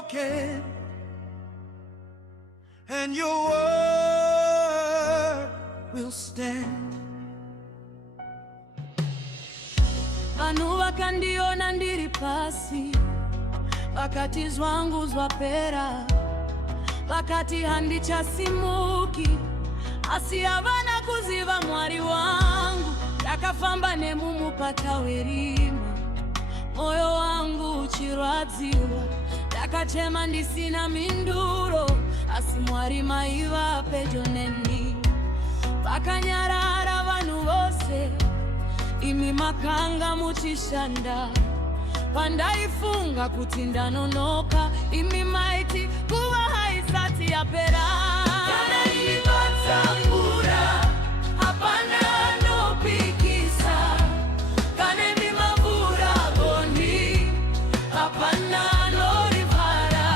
broken, and your word will stand. Vanhu vakandiona ndiri pasi, vakati zvangu zvapera, vakati handichasimuki, asi havana kuziva Mwari wangu. Ndakafamba nemumupata werima, moyo wangu uchirwadziwa, ndakachema ndisina minduro, asi Mwari maiva pedyo neni. Vakanyarara vanhu vose, imi makanga muchishanda. Pandaifunga kuti ndanonoka, imi maiti kuva haisati yapera. Kana imi vatsamura, hapana anopikisa. Kana imi mavura goni, hapana anorivhara.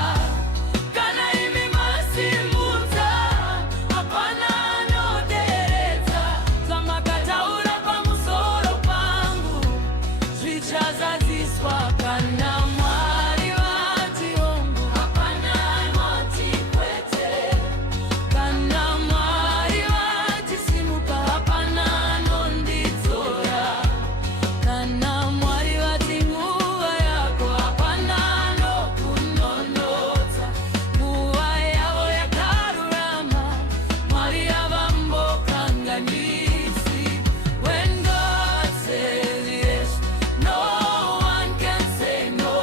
Kana imi masimudza, hapana anoderedza. Zvamakataura pamusoro pangu zvichazadziswa. Kana Mwari vati hongu, hapana anoti kwete. Kana Mwari vati simuka, hapana anondidzora. Kana Mwari vati nguva yako, hapana anokunonotsa. Nguva yavo yakarurama, Mwari havambokanganisi. When God says yes, no one can say no.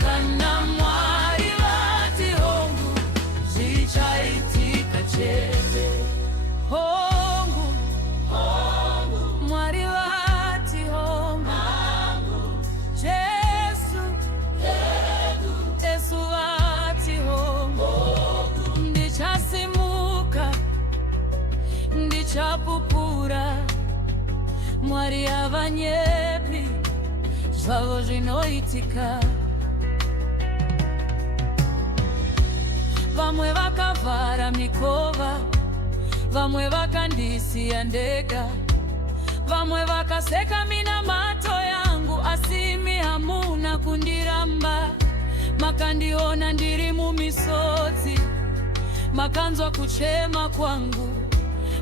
Kana Mwari vati hongu, zvichaitika chete. Hongu, Mwari vati hongu, Jesu, Yesu vati hongu. Ndichasimuka, ndichapupura, Mwari havanyepi, zvavo zvinoitika. Vamwe vakavhara mikova, vamwe vakandisiya ndega, vamwe vakaseka minamato yangu, asi imi hamuna kundiramba. Makandiona ndiri mumisodzi, makanzwa kuchema kwangu,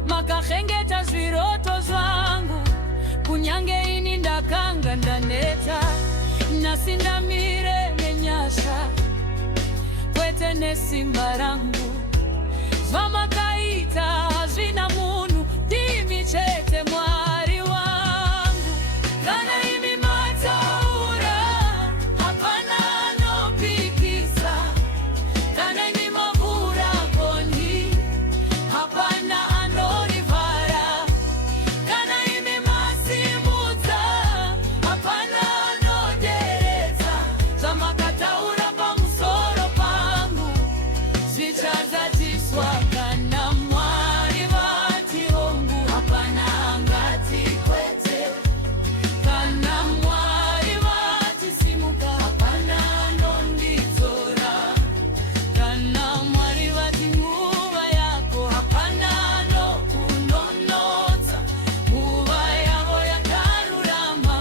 makachengeta zviroto zvangu. Kunyange ini ndakanga ndaneta, nhasi ndamire nenyasha, kwete nesimba rangu. Zvamakaita hazvina munhu, ndimi chete Mwari wangu. Kana imi mataura, hapana anopikisa. Kana imi mavhura gonhi, hapana anorivhara. Kana imi masimudza, hapana anoderedza. Zvamakataura pamusoro pangu zvichazadziswa. Kana Mwari vati hongu, hapana angati kwete. Kana Mwari vati simuka, hapana anondidzora. Kana Mwari vati nguva yako, hapana anokunonotsa. Nguva yavo yakarurama,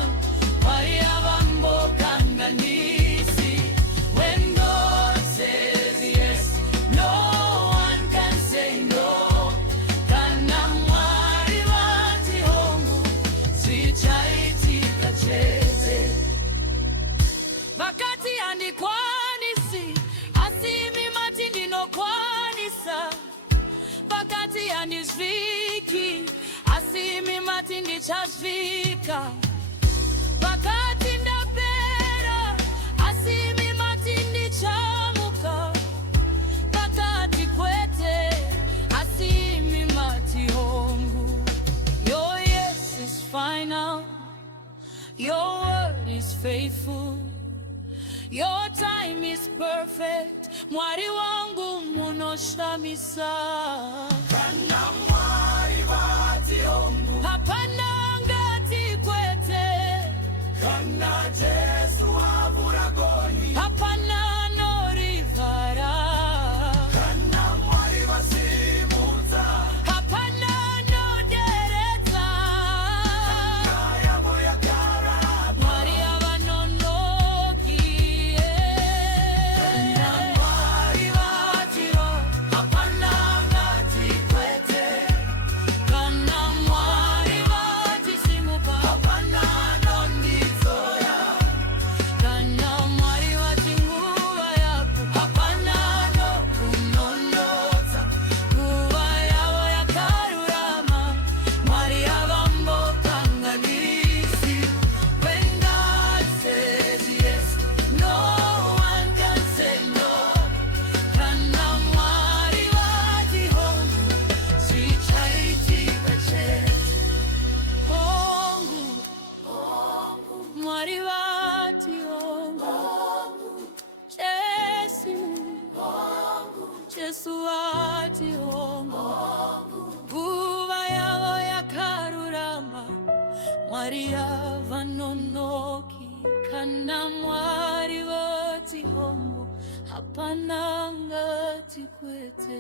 Mwari havambokanganisi. When God says yes, no one can say no. Kana Mwari vati hongu, zvichaitika chete. Vakati handikwanisi, asi imi mati ndinokwanisa. Vakati handisviki, asi imi mati ndichasvika. Vakati ndapera, asi imi mati ndichamuka. Vakati kwete, asi imi mati hongu. Your yes is final, your word is faithful, your time is perfect. Mwari wangu munoshamisa. Kana Mwari vati hongu, Hapana ngati kwete. kana Jesu mavhura goni, Hapana anorivhara. kana Mwari vasimudza. Hapana anoderedza. Nguva yavo yakarurama, Mwari havanonoki. ngati hongo nguva yavo yakarurama Mwari havanonoki kana Mwari voti hongo hapana ngati kwete.